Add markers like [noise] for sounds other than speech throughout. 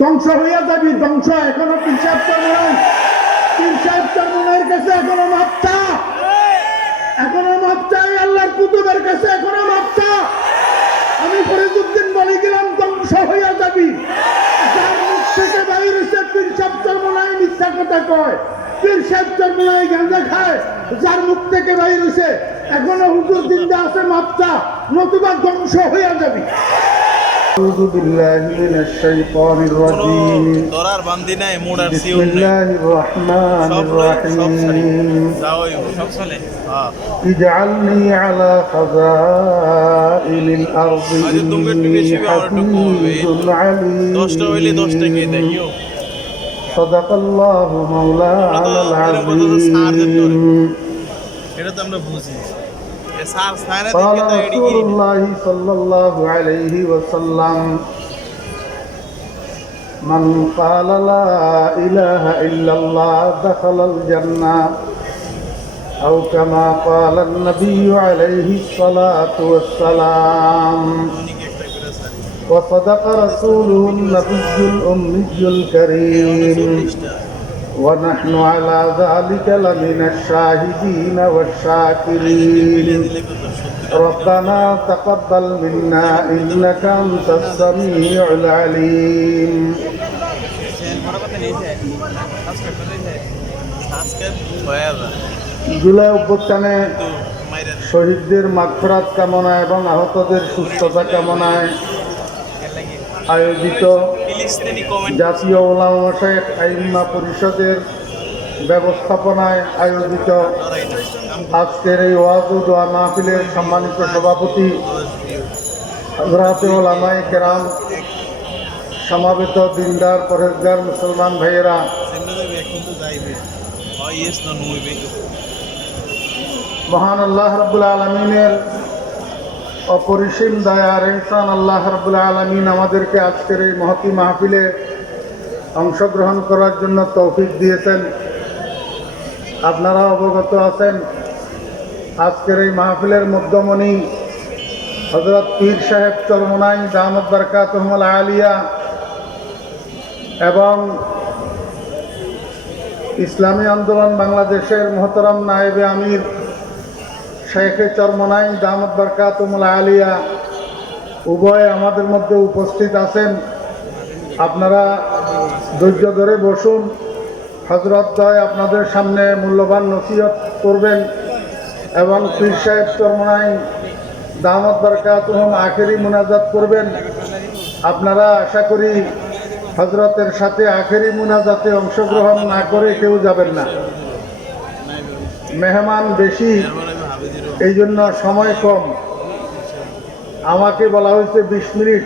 ধ্বংস হইয়া যাবি, ধ্বংস এখনও পীর সাহেব চর্মনাই পীর সাহেব চর্মনাইয়ের কাছে এখনও মাপটা এখনও মাপটা আল্লাহর কুতুবের কাছে এখনও মাপটা আমি ফরিদুদ্দিন বলে গেলাম, ধ্বংস হইয়া যাবি। মুখ থেকে কথা খায়। মুখ থেকে নতুবা ধ্বংস হইয়া যাবি। أعوذ بالله من الشيطان الرجيم দরার বান্দি নাই মোড়ার بسم সিউল নাই الله الرحمن সব লই, সব চলে الرحيم যাও সব চলে হ্যাঁ اجعلني على خزائن الأرض আরে তুমি একটু إني বেশি ব্যবহার একটু কমবে। حفيظ দশটা হইলে দশটা কে عليم দেখিও صدق الله مولانا আমরা তো এরকম কথা সার দিতে পারি। العظيم এটা তো আমরা বুঝি এ সার সারা قال رسول الله صلى الله عليه وسلم من قال لا إله إلا الله دخل الجنة أو كما قال النبي عليه الصلاة والسلام وصدق رسوله النبي الأمي الكريم ونحن على ذلك لمن الشاهدين والشاكرين ربنا تقبل منا إنك أنت السميع العليم জুলাই অভ্যুত্থানে শহীদদের মাগফরাত কামনা এবং আহতদের সুস্থতা কামনায় আয়োজিত জাতীয় ওলামা শেখ আইম্মা পরিষদের ব্যবস্থাপনায় আয়োজিত আজকের এই ওয়াজ ও দোয়া মাহফিলের সম্মানিত সভাপতি হজরাতে ওলামায় কেরাম, সমাবেত দিনদার পরেজগার মুসলমান ভাইয়েরা। মহান আল্লাহ রব্বুল আলমিনের অপরিসীম দয়ার ইনসান আল্লাহ রব্বুল আলমিন আমাদেরকে আজকের এই মহতি মাহফিলে অংশগ্রহণ করার জন্য তৌফিক দিয়েছেন। আপনারা অবগত আছেন, আজকের এই মাহফিলের মধ্যমণি হজরত পীর সাহেব চরমনাই দামদ বরকাতহমল আলিয়া এবং ইসলামী আন্দোলন বাংলাদেশের মহতরম নায়েবে আমির শেখে চরমনাই দামদ বরকাতমুল আলিয়া। উভয় আমাদের মধ্যে উপস্থিত আছেন। আপনারা ধৈর্য ধরে বসুন। হজরত দয় আপনাদের সামনে মূল্যবান নসিহত করবেন এবং পীর সাহেব চরমনাই দামদ বরকাতহম আখেরি মুনাজাত করবেন। আপনারা আশা করি হজরতের সাথে আখেরি মুনাজাতে অংশগ্রহণ না করে কেউ যাবেন না। মেহমান বেশি এই জন্য সময় কম। আমাকে বলা হয়েছে বিশ মিনিট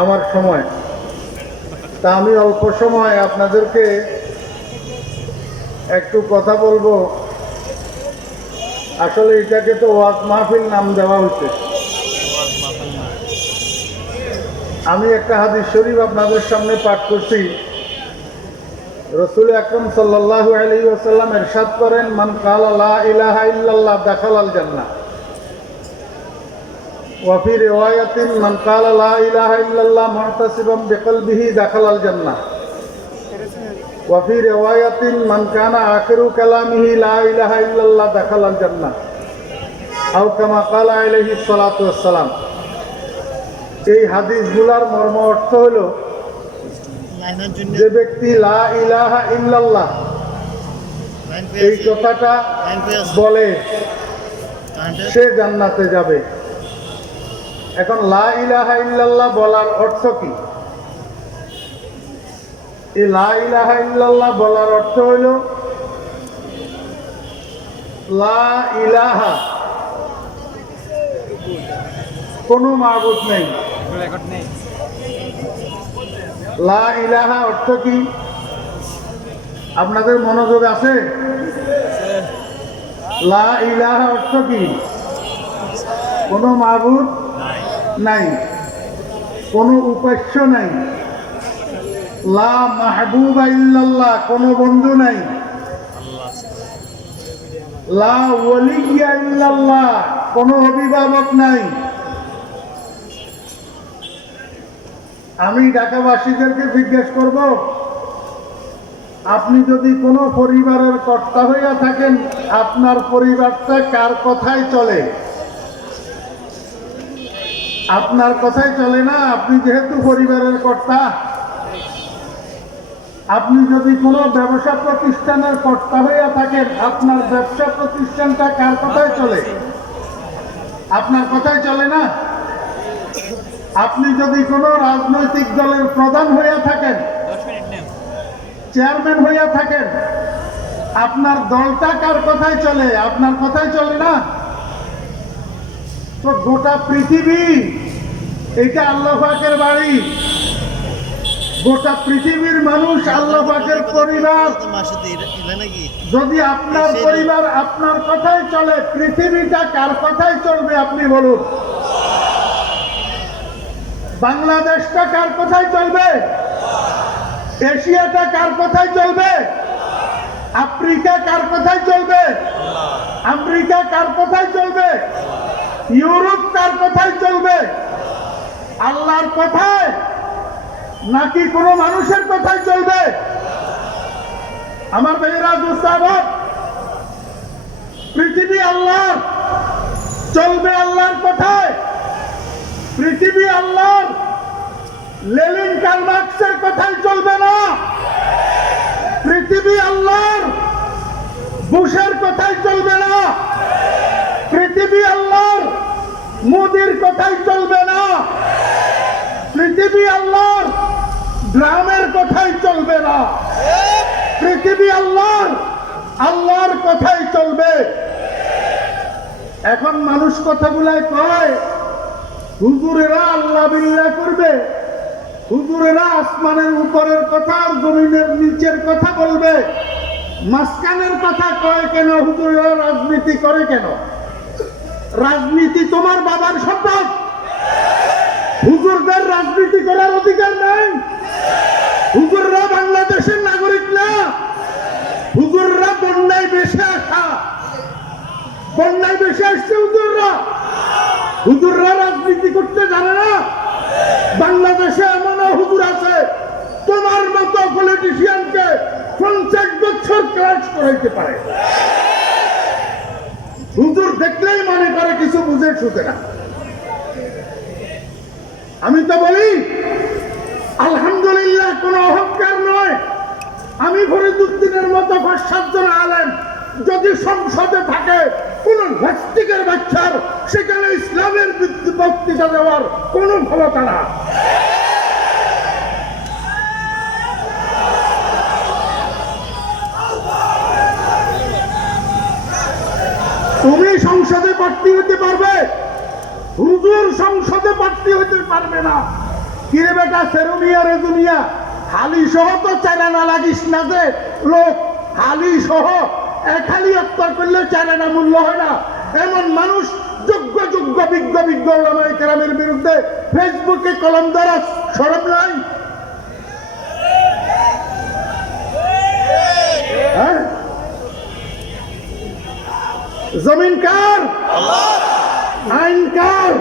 আমার সময়। তা আমি অল্প সময় আপনাদেরকে একটু কথা বলব। আসলে এটাকে তো ওয়াজ মাহফিল নাম দেওয়া হয়েছে। আমি একটা হাদিস শরীফ আপনাদের সামনে পাঠ করছি। রসুল আকরম সাল্লাহ আলী ওসাল্লাম এরশাদ করেন, মান কাল ইলাহা ইল্লাল্লাহ দাখাল আল জান্নাহ ওয়াফি রিওয়ায়াতিন, মান কাল ইলাহা ইল্লাল্লাহ মুহতাসিবাম বিকলবিহি দাখাল আল জান্নাহ ওয়াফি রিওয়ায়াতিন, মান কানা আখিরু কালামিহি লা ইলাহা ইল্লাল্লাহ দাখাল আল জান্নাহ। আও কামা কাল আলাইহি সালাতু ওয়াসসালাম এই হাদিসগুলার মর্ম অর্থ হলো যে ব্যক্তি লা ইলাহা ইল্লাল্লাহ এই কথাটা বলে সে জান্নাতে যাবে। এখন লা ইলাহা ইল্লাল্লাহ বলার অর্থ কি? এই লা ইলাহা ইল্লাল্লাহ বলার অর্থ হইল লা ইলাহা কোনো মাবুদ নেই। লা ইলাহা অর্থ কি? আপনাদের মনোযোগ আছে? লা ইলাহা অর্থ কি? কোনো মাবুদ নাই। কোনো উপাস্য নাই। লা মাহবুবা ইল্লাল্লাহ, কোনো বন্ধু নাই। লা ওয়ালিয়া ইল্লাল্লাহ, কোনো অভিভাবক নাই। আমি ঢাকাবাসীদেরকে জিজ্ঞেস করব, আপনি যদি কোনো পরিবারের কর্তা হইয়া থাকেন, আপনার পরিবারটা কার কথায় চলে? আপনার কথাই চলে না, আপনি যেহেতু পরিবারের কর্তা। আপনি যদি কোনো ব্যবসা প্রতিষ্ঠানের কর্তা হইয়া থাকেন, আপনার ব্যবসা প্রতিষ্ঠানটা কার কথায় চলে? আপনার কথাই চলে না? আপনি যদি কোনো রাজনৈতিক দলের প্রধান হইয়া থাকেন চেয়ারম্যান হইয়া থাকেন আপনার দলটা কার কথায় চলে? আপনার কথায় চলে না? তো গোটা পৃথিবী এটা আল্লাহ পাকের বাড়ি। গোটা পৃথিবীর মানুষ আল্লাহ পাকের পরিবার। যদি আপনার পরিবার আপনার কথাই চলে পৃথিবীটা কার কথাই চলবে আপনি বলুন। বাংলাদেশটা কার কথাই চলবে? এশিয়াটা কার কথাই চলবে? আফ্রিকা কার কথাই চলবে? আমেরিকা কার কথাই চলবে? ইউরোপ কার কথাই চলবে? আল্লাহর কথায় নাকি কোনো মানুষের কথাই চলবে? আমার ভাইয়েরা দুস্তাবত পৃথিবী আল্লাহর, চলবে আল্লাহর কথায়। পৃথিবী আল্লাহর লেলিন কালমার্ক্সের কথাই চলবে না। পৃথিবী আল্লাহর বুশের কথাই চলবে না। পৃথিবী আল্লাহর মোদির কথাই চলবে না। পৃথিবী আল্লাহর গ্রামের কথাই চলবে না। পৃথিবী আল্লাহর আল্লাহর কথাই চলবে। এখন মানুষ কথাগুলাই কয় হুজুরেরা আল্লাহ বিল্লাহ করবে। হুজুরেরা আসমানের উপরের কথা আর জমিনের নিচের কথা বলবে। মাঝখানের কথা কয় কেন? হুজুরেরা রাজনীতি করে কেন? রাজনীতি তোমার বাবার সম্পদ। হুজুরদের রাজনীতি করার অধিকার নাই। হুজুররা বাংলাদেশের নাগরিক না। হুজুররা বন্যায় বেশি আসা। বন্যায় বেশি আসছে হুজুররা। হুজুররা রাজনীতি করতে জানে না। বাংলাদেশে এমন হুজুর আছে, তোমার মতো পলিটিশিয়ানকে পঞ্চাশ বছর ক্লাস করাইতে পারে। হুজুর দেখলেই মনে করে কিছু বুঝে শুধে না। আমি তো বলি, আলহামদুলিল্লাহ কোনো অহংকার নয়। আমি ফরিদুদ্দিনের মতো পাঁচ সাতজন আলেন যদি সংসদে থাকে কোন নাস্তিকের বাচ্চার সেখানে ইসলামের বক্তৃতা দেওয়ার কোনো ক্ষমতা না। তুমি সংসদে প্রার্থী হতে পারবে, হুজুর সংসদে প্রার্থী হতে পারবে না। কিরে বেটা সেরুমিয়া রেজুমিয়া হালি সহ তো চারা না লাগিস না যে, লোক হালি সহ হালি হত্যা করলে চারা না মূল্য হয় না। এমন মানুষ যোগ্য যোগ্য, বিজ্ঞ বিজ্ঞ কেরামের বিরুদ্ধে ফেসবুকে কলম দ্বারা সরব নাই। হ্যাঁ? জমিন কার? আইন কার?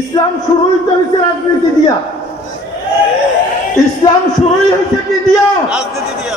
ইসলাম শুরুই তো হয়েছে রাজনীতি দিয়া। ইসলাম শুরুই হয়েছে কি দিয়া? রাজনীতি দিয়া।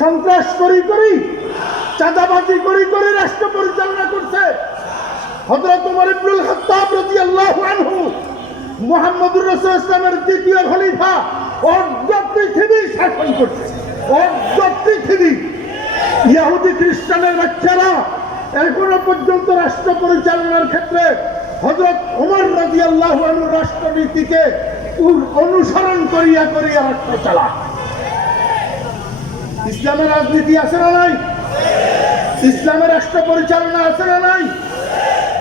সন্ত্রাস করি করি, চাঁদাবাজি করি করি রাষ্ট্র পরিচালনা করছে। রাষ্ট্র পরিচালনার ক্ষেত্রে হজরত ওমর রাজি আল্লাহ রাষ্ট্রনীতিকে অনুসরণ করিয়া করিয়া রাষ্ট্র চালা ইসলামের রাজনীতি আছে না নাই? ইসলামের রাষ্ট্র পরিচালনা আছে না নাই?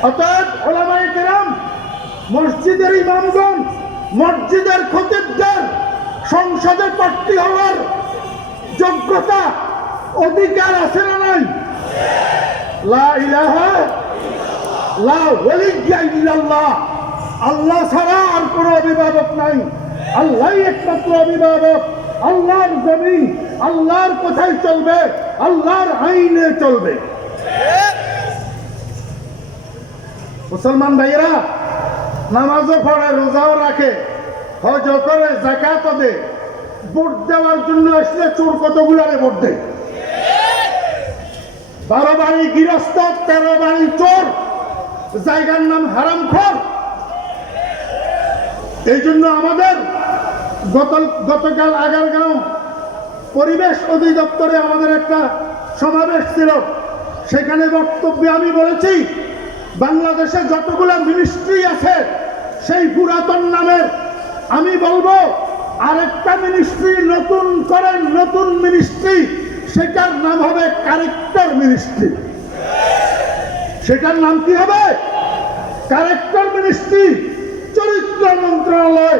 অতএব ওলামায়ে কেরাম, মসজিদের ইমামগণ, মসজিদের খতিবদের সংসদে প্রার্থী হওয়ার যোগ্যতা, অধিকার আছে না নাই? লা ইলাহা আল্লাহ ছাড়া আর কোনো অভিভাবক নাই। আল্লাহই একমাত্র অভিভাবক, আল্লাহর জমি। আল্লাহর কোথায় চলবে, আল্লাহর আইনে চলবে। মুসলমান ভাইয়েরা, নামাজও পড়ে, রোজাও রাখে, হজ করে জাকাতও দে। ভোট দেওয়ার জন্য আসলে চোর কতগুলারে ভোট দেয়? বারো বাড়ি গৃহস্থ, তেরো বাড়ি চোর, জায়গার নাম হারাম খর এই জন্য আমাদের গত গতকাল আগারগাঁও পরিবেশ অধিদপ্তরে আমাদের একটা সমাবেশ ছিল। সেখানে বক্তব্যে আমি বলেছি, বাংলাদেশে যতগুলো মিনিস্ট্রি আছে, সেই পুরাতন নামের আমি বলব, আরেকটা মিনিস্ট্রি নতুন করেন নতুন মিনিস্ট্রি সেটার নাম হবে কারেক্টর মিনিস্ট্রি সেটার নাম কি হবে? কারেক্টর মিনিস্ট্রি চরিত্র মন্ত্রণালয়।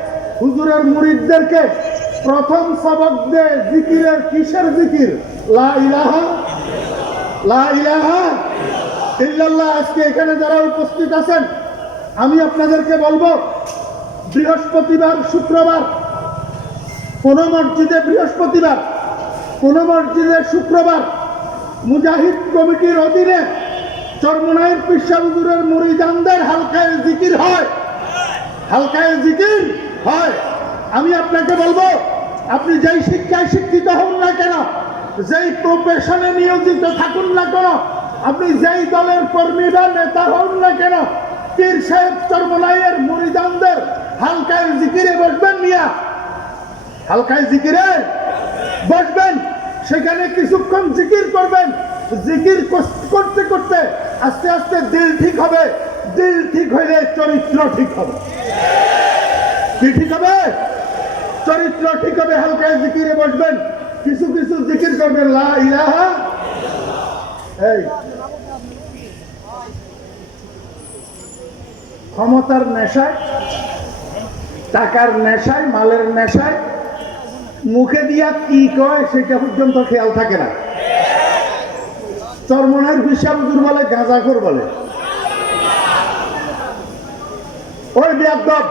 হুজুরের মুরিদদেরকে প্রথম সবক দে জিকিরের কিসের জিকির? লা ইলাহা লা ইলাহা ইল্লাল্লাহ। আজকে এখানে যারা উপস্থিত আছেন, আমি আপনাদেরকে বলব, বৃহস্পতিবার, শুক্রবার, কোন মসজিদে বৃহস্পতিবার, কোন মসজিদে শুক্রবার, মুজাহিদ কমিটির অধীনে চরমনাইয়ের পিসাবুজুরের মুরিদানদের হালকায় জিকির হয়। হালকায় জিকির হয়। আমি আপনাকে বলব, আপনি যেই শিক্ষায় শিক্ষিত হন না কেন, যেই প্রফেশনে নিয়োজিত থাকুন না কেন, আপনি যেই দলের কর্মী বা নেতা হন না কেন, পীর সাহেব চরমনাইয়ের মুরিদানদের হালকায় জিকিরে বসবেন মিয়া। হালকায় জিকিরে বসবেন, সেখানে কিছুক্ষণ জিকির করবেন। জিকির করতে করতে আস্তে আস্তে দিল ঠিক হবে, দিল ঠিক হইলে চরিত্র ঠিক হবে। কি ঠিক হবে চরিত্র ঠিক হবে হালকায় জিকিরে বসবেন। কিছু কিছু জিকির করবেন ক্ষমতার নেশায়, টাকার নেশায়, মালের নেশায়, মুখে দিয়া কি কয় সেটা পর্যন্ত খেয়াল থাকে না। চরমনের হিসাব হুজুর বলে গাঁজাখোর বলে। বিয়াদব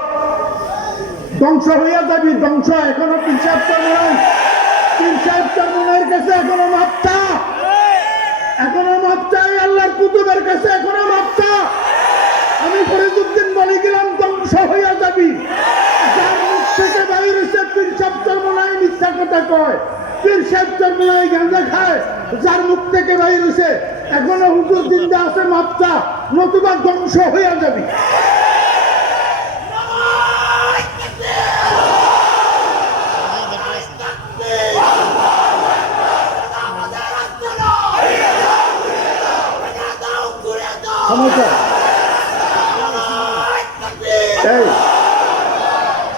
ধ্বংস হইয়া যাবি, ধ্বংস। এখনও চরমনের কাছে এখনও এখনও আল্লাহর কুতুবের কাছে এখনও আমি ফরিদুদ্দিন বলে গেলাম, ধ্বংস হইয়া যাবি। মুখ থেকে কথা খায়। যার মুখ থেকে বাইর হইছে, এখনও হুজুর জিন্দা আছে মাপটা নতুবা ধ্বংস হইয়া যাবি।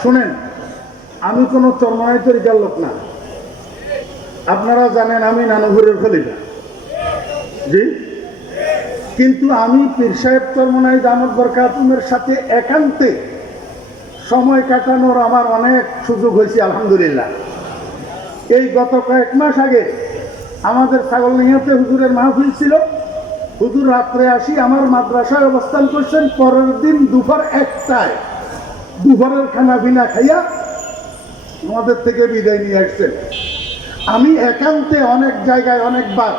শুনেন, আমি কোনো চরমায় তরিকার লোক না। আপনারা জানেন আমি নানুঘরের খলিফা। জি? কিন্তু আমি পীর সাহেব চরমনাই দামদ বরকাতুমের সাথে একান্তে সময় কাটানোর আমার অনেক সুযোগ হয়েছে, আলহামদুলিল্লাহ। এই গত কয়েক মাস আগে আমাদের ছাগলনিয়াতে হুজুরের মাহফিল ছিল। হুজুর, রাত্রে আসি আমার মাদ্রাসায় অবস্থান করছেন, পরের দিন দুপুর একটায়। দুপুরের খানা বিনা খাইয়া আমাদের থেকে বিদায় নিয়ে আসছেন। আমি একান্তে অনেক জায়গায় অনেকবার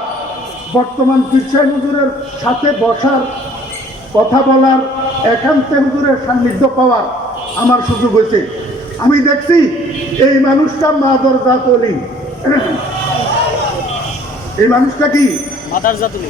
বর্তমান পীরসাহেব হুজুরের সাথে বসার কথা বলার, একান্তে হুজুরের সান্নিধ্য পাওয়ার আমার সুযোগ হয়েছে। আমি দেখছি এই মানুষটা মাদর জাতলি এই মানুষটা কি? মাদার জাতুলি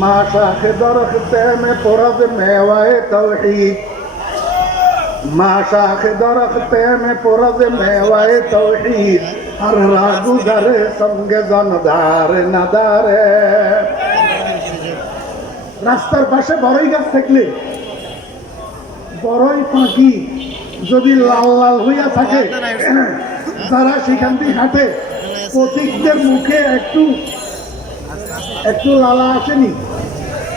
মে পরদ মেওয়ায়ে তৌহিদ। মা শাখে দরখতে মে পরদ মেওয়ায়ে তৌহিদ। আর রাগু ধরে সঙ্গে জনধার নাদারে। রাস্তার পাশে বড়ই গাছ থাকলে বড়ই পাখি যদি লাল লাল হইয়া থাকে, যারা সেখান দিয়ে হাঁটে, প্রতীকদের মুখে একটু একটু লালা আসেনি।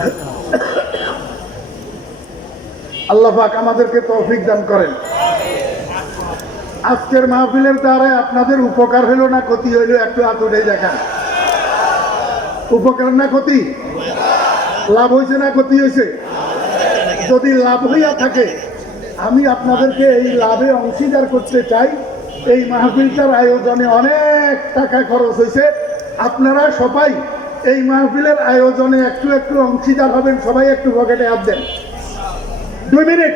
[coughs] আল্লাহ পাক আমাদেরকে তৌফিক দান করেন। আজকের মাহফিলের দ্বারা আপনাদের উপকার হলো না ক্ষতি হইল একটু আতুরে দেখান। উপকার না ক্ষতি? লাভ হয়েছে না ক্ষতি হয়েছে যদি লাভ হইয়া থাকে, আমি আপনাদেরকে এই লাভে অংশীদার করতে চাই। এই মাহফিলটার আয়োজনে অনেক টাকা খরচ হয়েছে আপনারা সবাই এই মাহফিলের আয়োজনে একটু একটু অংশীদার হবেন সবাই একটু পকেটে হাত দেন। দুই মিনিট।